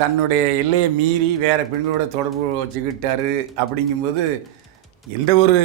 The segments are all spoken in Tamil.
தன்னுடைய எல்லையை மீறி வேறு பெண்களோட தொடர்பு வச்சுக்கிட்டாரு அப்படிங்கும்போது எந்த ஒரு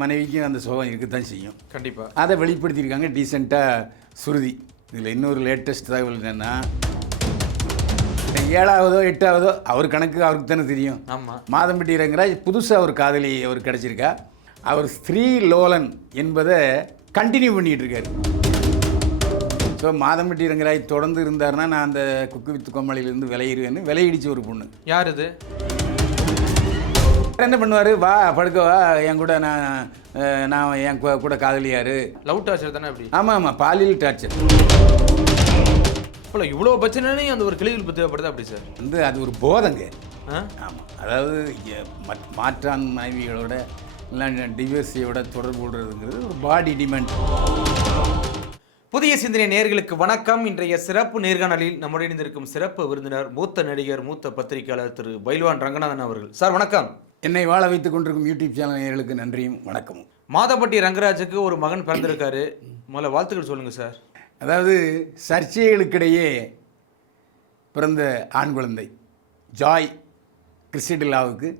மனைவிக்கும் அந்த சோகம் இருக்கத்தான் செய்யும். கண்டிப்பாக அதை வெளிப்படுத்தியிருக்காங்க டீசெண்டாக சுருதி. இதில் இன்னொரு லேட்டஸ்ட் தகவல் என்னென்னா, 7ஆவதோ 8ஆவதோ அவர் கணக்கு அவருக்கு தானே தெரியும். ஆமாம், மாதம்பட்டி ரங்கராஜ் புதுசாக ஒரு காதலி அவர் கிடச்சிருக்கா. அவர் ஸ்ரீ லோலன் என்பதை கண்டினியூ பண்ணிகிட்டு இருக்காரு. ஸோ மாதம்பட்டி ரங்கராஜ் தொடர்ந்து இருந்தார்னா நான் அந்த குக்கு வித்து கோமாளியிலேருந்து விளையிடுவேன்னு விளையிடிச்சு ஒரு பொண்ணு. யார் இது? என்ன பண்ணுவார், வா படுக்கவா என் கூட, நான் என் கூட காதலியார். லவ் டார்ச்சர் தானே அப்படி? ஆமாம் ஆமாம், பாலியல் டார்ச்சர். இப்போ இவ்வளோ பிரச்சனையும் அந்த ஒரு கிளிகள் தேவைப்படுது அப்படி சார்? அது ஒரு போதைங்க. ஆமாம், அதாவது மாற்றான் மனைவிகளோட இல்லை டிவர்ஸியோட தொடர்பு கொள்றதுங்கிறது ஒரு பாடி டிமாண்ட். புதிய சிந்தனை நேயர்களுக்கு வணக்கம். இன்றைய சிறப்பு நேர்காணலில் நம்முடைய இணைந்திருக்கும் சிறப்பு விருந்தினர் மூத்த நடிகர், மூத்த பத்திரிகையாளர் திரு பைல்வான் ரங்கநாதன் அவர்கள். சார் வணக்கம். என்னை வாழ வைத்துக் கொண்டிருக்கும் யூடியூப் சேனல் நேயர்களுக்கு நன்றியும் வணக்கமும். மாதம்பட்டி ரங்கராஜுக்கு ஒரு மகன் பிறந்திருக்காரு. முதல்ல வாழ்த்துக்கள் சொல்லுங்கள் சார். அதாவது சர்ச்சைகளுக்கிடையே பிறந்த ஆண் குழந்தை ஜாய் கிறிஸ்டிலாவுக்கு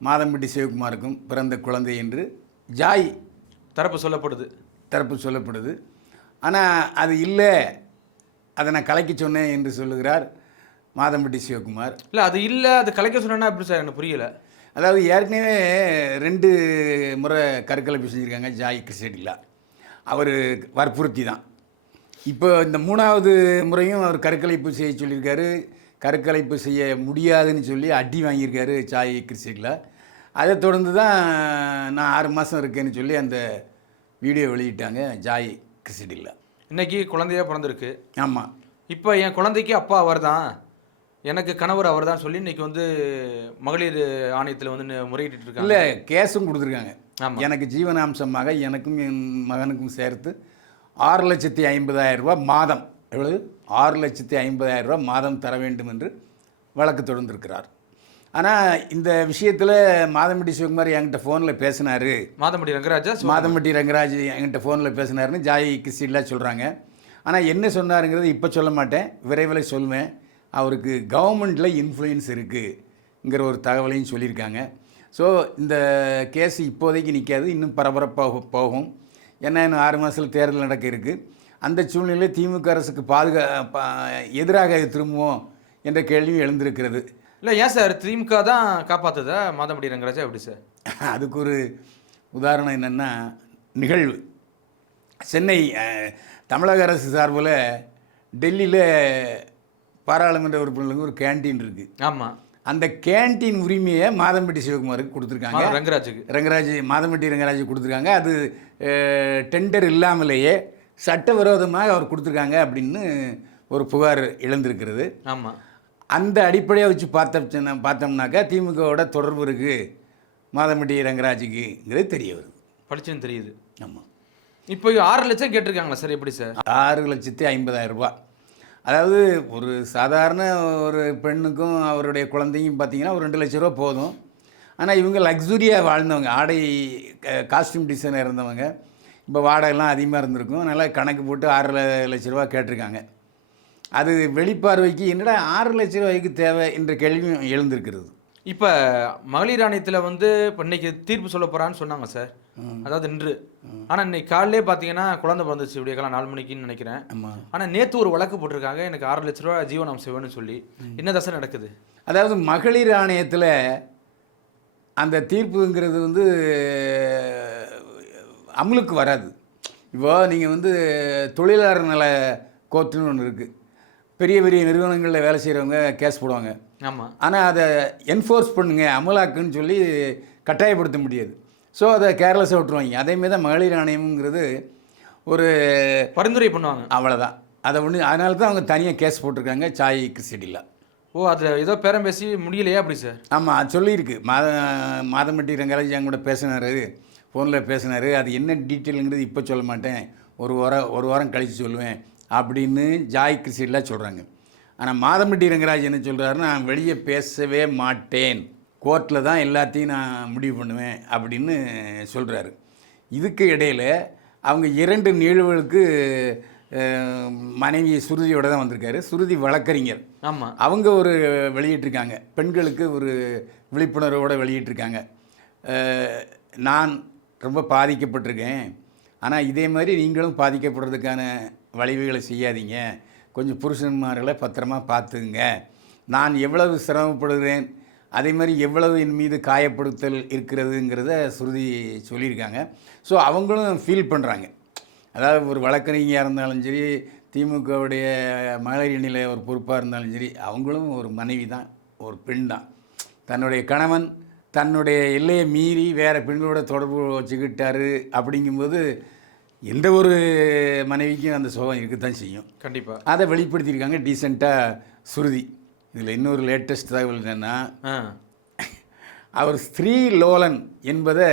மாதம்பட்டி சிவகுமாருக்கும் பிறந்த குழந்தை என்று ஜாய் தரப்பு சொல்லப்படுது. ஆனால் அது இல்லை, அதை நான் கலைக்க சொன்னேன் என்று சொல்லுகிறார் மாதம்பட்டி சிவகுமார். இல்லை அது இல்லை, அது கலைக்க சொன்னா எப்படி சார்? எனக்கு புரியலை. அதாவது ஏற்கனவே 2 முறை கருக்கலைப்பு செஞ்சுருக்காங்க ஜாய் கிறிஸ்டிலா. அவர் வற்புறுத்தி தான். இப்போ இந்த 3வது முறையும் அவர் கருக்கலைப்பு செய்ய சொல்லியிருக்காரு. கருக்கலைப்பு செய்ய முடியாதுன்னு சொல்லி அடி வாங்கியிருக்காரு ஜாய் கிறிஸ்டிலா. அதை தொடர்ந்து தான் நான் 6 மாதம் இருக்கேன்னு சொல்லி அந்த வீடியோ வெளியிட்டாங்க ஜாய் கிறிஸ்டிலா. இன்னைக்கு குழந்தையாக பிறந்திருக்கு. ஆமாம். இப்போ என் குழந்தைக்கு அப்பா அவர் தான், எனக்கு கணவர் அவர் தான் சொல்லி இன்னைக்கு மகளிர் ஆணையத்தில் முறையிட்டு இருக்காங்க. இல்லை, கேஸும் கொடுத்துருக்காங்க. ஆமாம், எனக்கு ஜீவனாம்சமாக எனக்கும் என் மகனுக்கும் சேர்த்து 6,50,000 ரூபா மாதம், எவ்வளவு 6,50,000 ரூபா மாதம் தர வேண்டும் என்று வழக்கு தொடர்ந்திருக்கிறார். ஆனால் இந்த விஷயத்தில் மாதம்பட்டி சிவகுமார் என்கிட்ட ஃபோனில் பேசினார். மாதம்பட்டி ரங்கராஜ் என்கிட்ட ஃபோனில் பேசினாருன்னு ஜாய் கிறிஸ்டிலா சொல்கிறாங்க. ஆனால் என்ன சொன்னாருங்கிறது இப்போ சொல்ல மாட்டேன், விரைவில் சொல்லுவேன். அவருக்கு கவர்மெண்ட்டில் இன்ஃப்ளூயன்ஸ் இருக்குங்கிற ஒரு தகவலையும் சொல்லியிருக்காங்க. ஸோ இந்த கேஸ் இப்போதைக்கு நிற்காது, இன்னும் பரபரப்பாக போகும். ஏன்னா இன்னும் 6 மாதத்தில் தேர்தல் நடக்க இருக்குது. அந்த சூழ்நிலையில் திமுக அரசுக்கு எதிராக திரும்புவோம் என்ற கேள்வியும் எழுந்திருக்கிறது. இல்லை ஏன் சார் திமுக தான் காப்பாற்றுதா மாதம்பட்டி ரங்கராஜா எப்படி சார்? அதுக்கு ஒரு உதாரணம் என்னென்னா, நிகழ்வு சென்னை தமிழக அரசு சார்பில் டெல்லியில் பாராளுமன்ற உறுப்பினர்களுக்கு ஒரு கேன்டீன் இருக்குது. ஆமாம், அந்த கேன்டீன் உரிமையை மாதம்பட்டி சிவகுமாருக்கு கொடுத்துருக்காங்க. மாதம்பட்டி ரங்கராஜுக்கு கொடுத்துருக்காங்க. அது டெண்டர் இல்லாமலேயே சட்டவிரோதமாக அவர் கொடுத்துருக்காங்க அப்படின்னு ஒரு புகார் எழுந்திருக்கிறது. ஆமாம், அந்த அடிப்படையை வச்சு பார்த்தோம்னாக்கா திமுகவோட தொடர்பு இருக்குது மாதம்பட்டி ரங்கராஜுக்குங்கிறது தெரிய வருது, படிச்சுன்னு தெரியுது. ஆமாம். இப்போ 6 லட்சம் கேட்டிருக்காங்களா சார்? எப்படி சார்? 6,50,000 ரூபா. அதாவது ஒரு சாதாரண ஒரு பெண்ணுக்கும் அவருடைய குழந்தையும் பார்த்தீங்கன்னா ஒரு 2 லட்ச ரூபா போதும். ஆனால் இவங்க லக்ஸுரியாக வாழ்ந்தவங்க, ஆடை காஸ்டியூம் டிசைனர் இருந்தவங்க. இப்போ வாடகைலாம் அதிகமாக இருந்திருக்கும். அதனால் கணக்கு போட்டு 6 லட்ச ரூபா கேட்டிருக்காங்க. அது வெளிப்பார்வைக்கு என்னடா 6 லட்ச ரூபாய்க்கு தேவை என்ற கேள்வியும் எழுந்திருக்கிறது. இப்போ மகளிர் ஆணையத்தில் இப்போ இன்னைக்கு தீர்ப்பு சொல்ல போகிறான்னு சொன்னாங்க சார். அதாவது இன்று. ஆனால் இன்னைக்கு காலையிலே பார்த்தீங்கன்னா குழந்தை பிறந்துச்சு, விடிய காலம் 4 மணிக்குன்னு நினைக்கிறேன். ஆனால் நேற்று ஒரு வழக்கு போட்டிருக்காங்க, எனக்கு 6 லட்ச ரூபா ஜீவனாம்சம் வேணும்னு சொல்லி. என்ன தசை நடக்குது? அதாவது மகளிர் ஆணையத்தில் அந்த தீர்ப்புங்கிறது அமலுக்கு வராது. இப்போ நீங்கள் தொழிலாளர் நல கோர்ட்டுன்னு ஒன்று இருக்குது. பெரிய பெரிய நிறுவனங்களில் வேலை செய்கிறவங்க கேஸ் போடுவாங்க. ஆமாம். ஆனால் அதை என்ஃபோர்ஸ் பண்ணுங்க, அமலாக்குன்னு சொல்லி கட்டாயப்படுத்த முடியாது. ஸோ அதை கேர்லெஸ்ஸாக விட்டுருவாங்க. அதேமாரி தான் மகளிர் ஆணையம்ங்கிறது ஒரு பரிந்துரை பண்ணுவாங்க, அவ்வளோதான். அதை அதனால தான் அவங்க தனியாக கேஸ் போட்டிருக்காங்க ஜாய் கிறிஸ்டிலா. ஓ, அதில் ஏதோ பேரம் பேசி முடியலையா அப்படி சார்? ஆமாம், அது சொல்லியிருக்கு. மாதம்பட்டி ரங்கராஜ் என் கூட பேசினார், ஃபோனில் பேசினார். அது என்ன டீட்டெயிலுங்கிறது இப்போ சொல்ல மாட்டேன், ஒரு வாரம் கழித்து சொல்லுவேன் அப்படின்னு ஜாய் கிறிஸ்டிலா சொல்கிறாங்க. ஆனால் மாதம்பட்டி ரங்கராஜ் என்ன சொல்கிறாருன்னா, நான் வெளியே பேசவே மாட்டேன், கோர்ட்டில் தான் எல்லாத்தையும் நான் முடிவு பண்ணுவேன் அப்படின்னு சொல்கிறாரு. இதுக்கு இடையில் அவங்க 2 நிகழ்வுகளுக்கு மனைவி சுருதியோட தான் வந்திருக்காரு. சுருதி வழக்கறிஞர். ஆமா. அவங்க ஒரு வெளியிட்டிருக்காங்க, பெண்களுக்கு ஒரு விழிப்புணர்வோடு வெளியிட்டிருக்காங்க. நான் ரொம்ப பாதிக்கப்பட்டிருக்கேன், ஆனால் இதே மாதிரி நீங்களும் பாதிக்கப்படுறதுக்கான வழிவுகளை செய்யாதீங்க, கொஞ்சம் புருஷன்மார்களை பத்திரமா பார்த்துங்க, நான் எவ்வளவு சிரமப்படுகிறேன், அதே மாதிரி எவ்வளவு என் மீது காயப்படுத்தல் இருக்கிறதுங்கிறத சுருதி சொல்லியிருக்காங்க. ஸோ அவங்களும் ஃபீல் பண்ணுறாங்க. அதாவது ஒரு வழக்கறிஞராக இருந்தாலும் சரி, திமுகவுடைய மகளிர் அணியில் ஒரு பொறுப்பாக இருந்தாலும் சரி, அவங்களும் ஒரு மனைவி தான், ஒரு பெண் தான். தன்னுடைய கணவன் தன்னுடைய எல்லையை மீறி வேறு பெண்களோட தொடர்பு வச்சுக்கிட்டாரு அப்படிங்கும்போது எந்த ஒரு மனைவிக்கும் அந்த சோகம் இருக்கத்தான் செய்யும். கண்டிப்பாக அதை வெளிப்படுத்தியிருக்காங்க டீசெண்டாக சுருதி. இதில் இன்னொரு லேட்டஸ்ட் தகவல் என்னென்னா, அவர் ஸ்ரீலோலன் என்பதை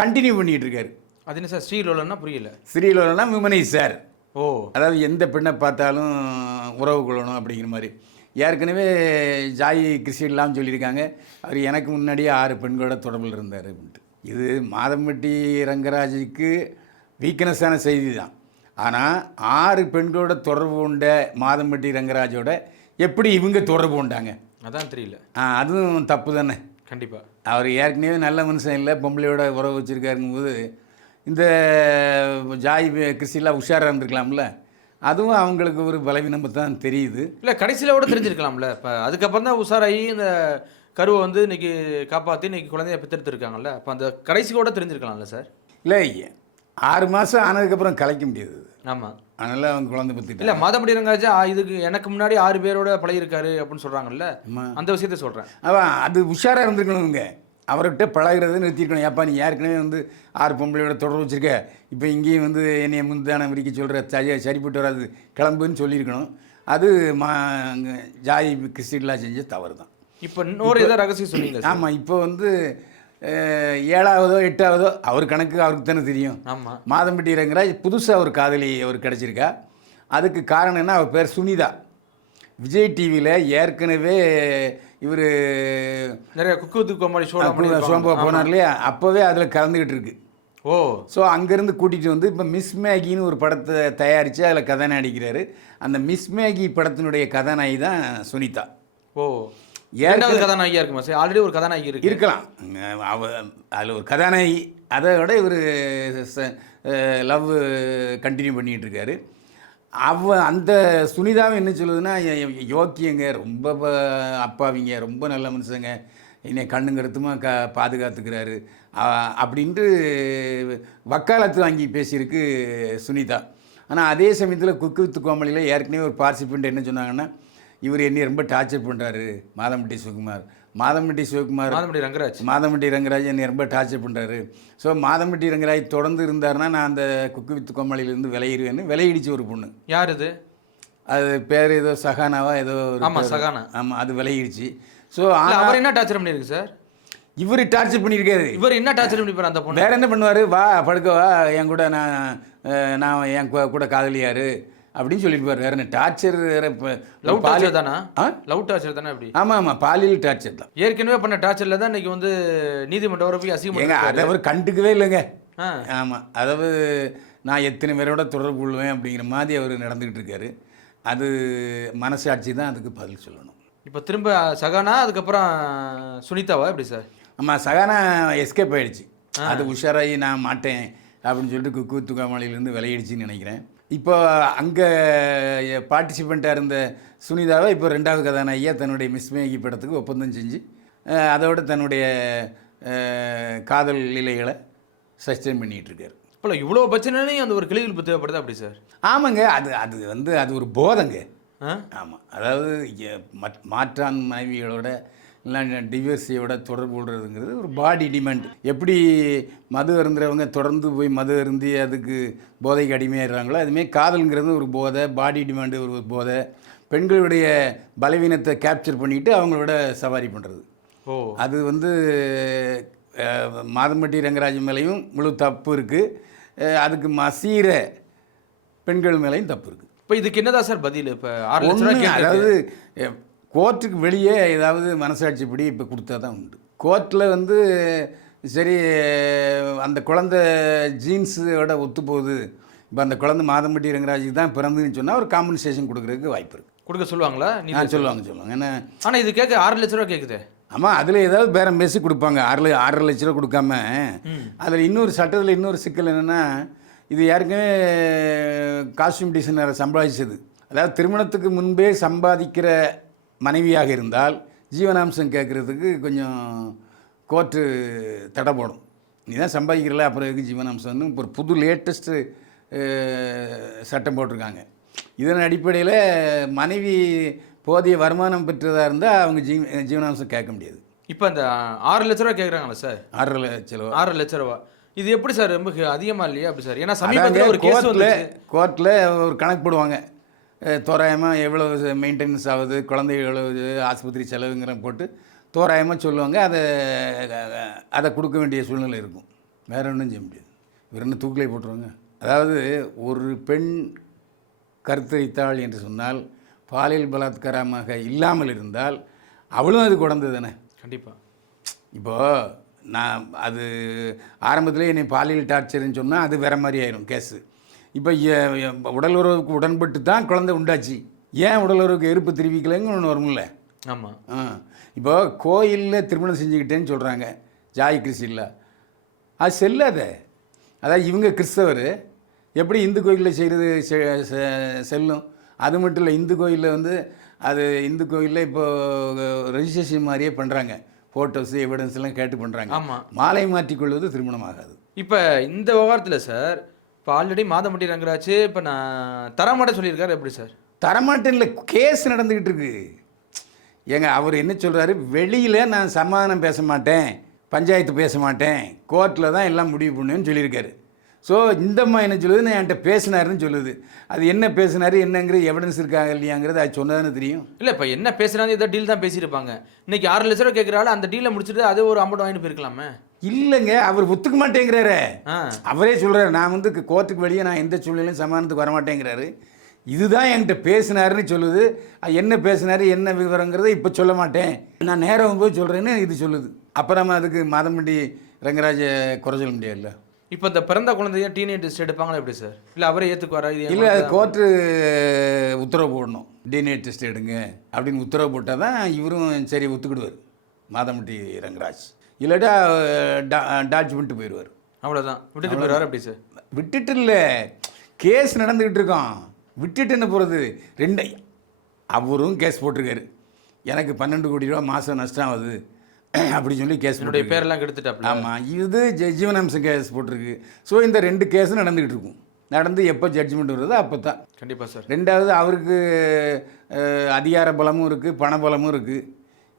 கண்டினியூ பண்ணிகிட்டு இருக்காரு. அது என்ன சார் ஸ்ரீலோலன்னா? புரியல. ஸ்ரீலோலன்னா விமனைஸ் சார். ஓ, அதாவது எந்த பெண்ணை பார்த்தாலும் உறவு கொள்ளணும் அப்படிங்கிற மாதிரி. ஏற்கனவே ஜாய் கிறிஸ்டின்லாம் சொல்லியிருக்காங்க, அவர் எனக்கு முன்னாடியே 6 பெண்களோட தொடர்பில் இருந்தார் அப்படின்ட்டு. இது மாதம்பட்டி ரங்கராஜுக்கு வீக்னஸான செய்தி தான். ஆனால் 6 பெண்களோட தொடர்பு கொண்ட மாதம்பட்டி ரங்கராஜோட எப்படி இவங்க தொடர்பு கொண்டாங்க? அதான் தெரியல. அதுவும் தப்பு தானே. கண்டிப்பாக அவர் ஏற்கனவே நல்ல மனுஷன் இல்லை, பொம்பளையோட உறவு வச்சுருக்காருங்கும்போது இந்த ஜாய் கிறிஸ்டின்லாம் உஷாராக இருந்திருக்கலாம்ல. அதுவும் அவங்களுக்கு ஒரு பலவீனமாக தான் தெரியுது. இல்லை, கடைசியில் கூட தெரிஞ்சிருக்கலாம்ல. இப்போ அதுக்கப்புறம் தான் உஷாராகி இந்த கருவை வந்து இன்னைக்கு காப்பாற்றி இன்னைக்கு குழந்தைய பெற்றெடுத்துருக்காங்கல்ல. அப்போ அந்த கடைசி கூட தெரிஞ்சிருக்கலாம்ல சார்? இல்லை, 6 மாதம் ஆனதுக்கப்புறம் கலைக்க முடியாது. ஆமாம், அதனால் அவங்க குழந்தை பற்றி இல்லை மாதம்பட்டி ரங்கராஜா இதுக்கு எனக்கு முன்னாடி 6 பேரோட பழகிருக்காரு அப்படின்னு சொல்கிறாங்கல்ல, அந்த விஷயத்த சொல்கிறேன். அவன் அது உஷாராக இருந்திருக்கணுங்க. அவர்கிட்ட பழகிறத நிறுத்திருக்கணும். ஏப்பா நீ ஏற்கனவே வந்து 6 பொம்பளையோட தொடர்பு வச்சுருக்க, இப்போ இங்கேயும் வந்து என்னைய முந்தான வரிக்க சொல்கிற சரிப்பட்டு வராது, கிளம்புன்னு சொல்லியிருக்கணும். அது ஜாய் கிறிஸ்டின்லாம் செஞ்ச தவறு தான். இப்போ இன்னொரு ஏதாவது ரகசியம் சொன்னீங்க. ஆமாம், இப்போ வந்து 7ஆவதோ 8ஆவதோ அவர் கணக்கு அவருக்கு தானே தெரியும். ஆமாம், மாதம்பட்டி ரங்கராஜ் புதுசாக ஒரு காதலி அவர் கிடச்சிருக்கா. அதுக்கு காரணம் என்ன, அவர் பேர் சுனிதா. விஜய் டிவியில் ஏற்கனவே இவர் நிறைய குக்கு கோமாளி சோம்பா போனார் இல்லையா, அப்போவே அதில் கலந்துக்கிட்டு இருக்கு. ஓ, ஸோ அங்கேருந்து கூட்டிகிட்டு வந்து இப்போ மிஸ் மேகின்னு ஒரு படத்தை தயாரித்து அதில் கதாநாயகி நடிக்கிறாரு. அந்த மிஸ் மேகி படத்தினுடைய கதாநாயகி தான் சுனிதா. ஓ, ஏழாவது கதாநாயகியாக இருக்குமா சார்? ஆல்ரெடி ஒரு கதாநாயகி இருக்கு. இருக்கலாம், அதில் ஒரு கதாநாயகி. அதை விட இவர் லவ் கண்டினியூ பண்ணிகிட்டு இருக்காரு. அந்த சுனிதாவை என்ன சொல்லுதுன்னா, யோக்கியங்க, ரொம்ப அப்பாவிங்க, ரொம்ப நல்ல மனுஷங்க, என்னை கண்ணுங்கருத்துமாக பாதுகாத்துக்கிறாரு அப்படின்ட்டு வக்காலத்து வாங்கி பேசியிருக்கு சுனிதா. ஆனால் அதே சமயத்தில் குக்கு வித் கோமாளியில் ஏற்கனவே ஒரு பார்ட்டிசிபெண்ட் என்ன சொன்னாங்கன்னா, இவர் என்னை ரொம்ப டார்ச்சர் பண்ணுறாரு மாதம்பட்டி ரங்கராஜ் என்னை ரொம்ப டார்ச்சர் பண்ணுறாரு. ஸோ மாதம்பட்டி ரங்கராஜ் தொடர்ந்து இருந்தாருன்னா நான் அந்த குக்கு வித் கோமாளியிலேருந்து விளையிடுவேன்னு விளையிடுச்சு ஒரு பொண்ணு. யார் இது? அது பேர் ஏதோ சகானாவா ஏதோ. ஆமாம், சகானா. ஆமாம், அது விளையிடுச்சு. ஸோ அவர் என்ன டார்ச்சர் பண்ணியிருக்கு சார்? இவர் டார்ச்சர் பண்ணியிருக்காரு. இவர் என்ன டார்ச்சர் பண்ணிப்பார் அந்த பொண்ணு? வேறு என்ன பண்ணுவார், வா படுக்கவா என் கூட, நான் என் கூட காதலியாரு அப்படின்னு சொல்லியிருப்பார். வேற என்ன டார்ச்சர்? லவ் டார்ச்சர் தானா? லவ் டார்ச்சர் தானே? அப்படி? ஆமாம், பாலியல் டார்ச்சர் தான். ஏற்கனவே பண்ண டார்ச்சரில் தான் இன்னைக்கு வந்து நீதிமன்றம் வர போய் அசிங்கம். அதை அவர் கண்டுக்கவே இல்லைங்க. ஆமாம், அதாவது நான் எத்தனை பேரோட தொடர்பு கொள்வேன் அப்படிங்கிற மாதிரி அவர் நடந்துக்கிட்டு இருக்காரு. அது மனசாட்சி தான் அதுக்கு பதில் சொல்லணும். இப்போ திரும்ப சகானா, அதுக்கப்புறம் சுனிதாவா எப்படி சார்? ஆமாம், சகானா எஸ்கேப் ஆகிடுச்சு. அது உஷாராகி நான் மாட்டேன் அப்படின்னு சொல்லிட்டு குக்கு துகாமலையிலேருந்து விளையிடுச்சின்னு நினைக்கிறேன். இப்போ அங்கே பார்ட்டிசிபெண்ட்டாக இருந்த சுனிதாவை இப்போ 2வது கதாநாயகியாக தன்னுடைய மிஸ் மேகி படத்துக்கு ஒப்பந்தம் செஞ்சு அதோட தன்னுடைய காதல் நிலைகளை சஸ்டெயின் பண்ணிகிட்ருக்காரு. இப்போ இவ்வளோ பிரச்சனையும் அந்த ஒரு கிளிகள் தேவைப்படுது அப்படி சார்? ஆமாங்க, அது ஒரு போதைங்க. ஆமாம், அதாவது மாற்றான் மனைவிகளோட இல்லை டிவர்ஸியோட தொடர்பு கொள்றதுங்கிறது ஒரு பாடி டிமாண்ட். எப்படி மது அருந்துறவங்க தொடர்ந்து போய் மது அருந்தி அதுக்கு போதைக்கு அடிமையாகிறாங்களோ, அதுமாரி காதல்ங்கிறது ஒரு போதை, பாடி டிமாண்டு ஒரு போதை. பெண்களுடைய பலவீனத்தை கேப்சர் பண்ணிவிட்டு அவங்களோட சவாரி பண்ணுறது. அது வந்து மாதம்பட்டி ரங்கராஜ் மேலேயும் முழு தப்பு இருக்குது, அதுக்கு மசீர பெண்கள் மேலேயும் தப்பு இருக்குது. இப்போ இதுக்கு என்னதான் சார் பதில்? இப்போ அதாவது கோர்ட்டுக்கு வெளியே ஏதாவது மனசாட்சிப்படி இப்போ கொடுத்தா தான் உண்டு. கோர்ட்டில் வந்து சரி அந்த குழந்தை ஜீன்ஸோட ஒத்து போகுது, இப்போ அந்த குழந்தை மாதம்பட்டி ரங்கராஜுக்கு தான் பிறந்துன்னு சொன்னால் ஒரு காம்பன்சேஷன் கொடுக்குறதுக்கு வாய்ப்பு இருக்குது. கொடுக்க சொல்லுவாங்களா நீ? சொல்லுவாங்க. ஏன்னா ஆனால் இது கேட்க 6 லட்ச ரூபா கேட்குது. ஆமாம், அதில் ஏதாவது பேரம் பேசி கொடுப்பாங்க. 6 லட்ச ரூபா கொடுக்காம அதில் இன்னொரு சட்டத்தில் இன்னொரு சிக்கல் என்னென்னா, இது ஏற்கனவே காஸ்டியூம் டிசைனரை சம்பாதிச்சது. அதாவது திருமணத்துக்கு முன்பே சம்பாதிக்கிற மனைவியாக இருந்தால் ஜீவனாம்சம் கேட்குறதுக்கு கொஞ்சம் கோர்ட்டு தடை போடும். நீ தான் சம்பாதிக்கிறல, அப்புறம் எதுக்கு ஜீவனாம்சம்னு இப்போ ஒரு புது லேட்டஸ்ட்டு சட்டம் போட்டிருக்காங்க. இதன் அடிப்படையில் மனைவி போதிய வருமானம் பெற்றதாக இருந்தால் அவங்க ஜீவனாம்சம் கேட்க முடியாது. இப்போ அந்த 6 லட்ச ரூபா கேட்குறாங்களா சார்? 6 லட்ச ரூபா. 6 லட்ச ரூபா இது எப்படி சார்? ரொம்ப அதிகமாக இல்லையா அப்படி சார்? ஏன்னா சமீபத்தில் ஒரு கேஸ் கோர்ட்டில் ஒரு கணக்கு போடுவாங்க. தோராயமாக எவ்வளோ மெயின்டெனன்ஸ் ஆகுது, குழந்தைகள் எவ்வளவு ஆஸ்பத்திரி செலவுங்கிற போட்டு தோராயமாக சொல்லுவாங்க. அதை கொடுக்க வேண்டிய சூழ்நிலை இருக்கும். வேறு ஒன்றும் செய்ய முடியாது. வேறு என்ன தூக்கிலே போட்டுருவாங்க. அதாவது ஒரு பெண் கருத்தரித்தாள் என்று சொன்னால், பாலியல் பலாத்காரமாக இல்லாமல் இருந்தால் அவளும் அது குழந்தை தானே. கண்டிப்பாக. இப்போது நான் அது ஆரம்பத்திலே என்னை பாலியல் டார்ச்சர்னு சொன்னால் அது வேறு மாதிரி ஆயிரும் கேஸு. இப்போ உடல் உறவுக்கு உடன்பட்டு தான் குழந்தை உண்டாச்சு, ஏன் உடல் உறவுக்கு எதிர்ப்பு தெரிவிக்கலைன்னு ஒன்று வரும்ல. ஆமாம். இப்போ கோயிலில் திருமணம் செஞ்சுக்கிட்டேன்னு சொல்கிறாங்க ஜாய் கிறிஸ்டின்ல, அது செல்லாத. அதாவது இவங்க கிறிஸ்தவர், எப்படி இந்து கோயிலில் செய்கிறது செல்லும்? அது மட்டும் இல்லை, இந்து கோயிலில் அது இந்து கோயிலில் இப்போது ரெஜிஸ்ட்ரேஷன் மாதிரியே பண்ணுறாங்க. ஃபோட்டோஸு எவிடன்ஸ் எல்லாம் கேட்டு பண்ணுறாங்க. ஆமாம். மாலை மாற்றிக்கொள்வது திருமணம் ஆகாது. இப்போ இந்த விவகாரத்தில் சார், இப்போ ஆல்ரெடி மாதம்பட்டி ரங்கராஜ் இப்போ நான் தரமாட்டேன் சொல்லியிருக்காரு. எப்படி சார்? தரமாட்டேன் இல்லை, கேஸ் நடந்துக்கிட்டு இருக்கு. ஏங்க அவர் என்ன சொல்கிறாரு, வெளியில் நான் சமாதானம் பேச மாட்டேன், பஞ்சாயத்து பேச மாட்டேன், கோர்ட்டில் தான் எல்லாம் முடிவு பண்ணுவேன்னு சொல்லியிருக்காரு. ஸோ இந்த அம்மா என்ன சொல்லுது, நான் என்கிட்ட பேசினாருன்னு சொல்லுது. அது என்ன பேசினாரு என்னங்கிற எவிடன்ஸ் இருக்காங்க இல்லையாங்கிறது அது சொன்னதானே தெரியும். இல்லை, இப்போ என்ன பேசுகிறாங்க, இதை டீல் தான் பேசியிருப்பாங்க. இன்னைக்கு 6 லட்ச ரூபா கேட்குறாள், அந்த டீலை முடிச்சுட்டு அது ஒரு அமௌண்ட் வாங்கிட்டு போயிருக்கலாமே. இல்லைங்க, அவர் ஒத்துக்க மாட்டேங்கிறாரு. அவரே சொல்கிறாரு, நான் கோர்ட்டுக்கு வெளியே நான் எந்த சூழ்நிலையும் சமாதானத்துக்கு வரமாட்டேங்கிறாரு. இதுதான் என்கிட்ட பேசினாருன்னு சொல்லுது. என்ன பேசினாரு என்ன விவரங்கிறத இப்போ சொல்ல மாட்டேன், நான் நேரம் போய் சொல்கிறேன்னு இது சொல்லுது. அப்புறமா அதுக்கு மாதம்பட்டி ரங்கராஜை குறை சொல்ல முடியாதுல்ல. இப்போ இந்த பிறந்த குழந்தைய டீனேஜ் டெஸ்ட் எடுப்பாங்களா எப்படி சார்? இல்லை அவரே ஏற்றுக்குவாரா? இல்லை, கோர்ட்டு உத்தரவு போடணும், டிஎன்ஏ டெஸ்ட் எடுங்க அப்படின்னு உத்தரவு போட்டால் தான் இவரும் சரி ஒத்துக்கிடுவார் மாதம்பட்டி ரங்கராஜ். இல்லாட்டா டாட்ஜ் பண்ணிட்டு போயிடுவார். அவ்வளோதான், விட்டுட்டு போயிடுவார். அப்படி சார் விட்டுட்டு இல்லை, கேஸ் நடந்துக்கிட்டு இருக்கோம், விட்டுட்டு என்ன போகிறது. அவரும் கேஸ் போட்டிருக்காரு, எனக்கு 12 கோடி ரூபா மாதம் நஷ்டம் ஆகுது அப்படி சொல்லி கேஸ் என்னுடைய பேரெல்லாம் கெடுத்துட்டாப்ல. ஆமாம், இது ஜீவனாம்சம் கேஸ் போட்டிருக்கு. ஸோ இந்த 2 கேஸும் நடந்துக்கிட்டு இருக்கும். நடந்து எப்போ ஜட்ஜ்மெண்ட் வருதோ அப்போ தான். கண்டிப்பாக சார். 2வது அவருக்கு அதிகார பலமும் இருக்குது, பண பலமும் இருக்குது.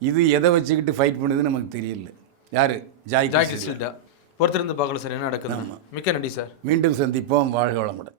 இது எதை வச்சுக்கிட்டு ஃபைட் பண்ணுது நமக்கு தெரியல. யார்? ஜாய் கிறிஸ்டின்டா. பொறுத்திருந்து பார்க்கல சார் என்ன நடக்குது. மிக்க நன்றி சார். மீண்டும் சந்திப்போம். வாழ்க வளமுடன்.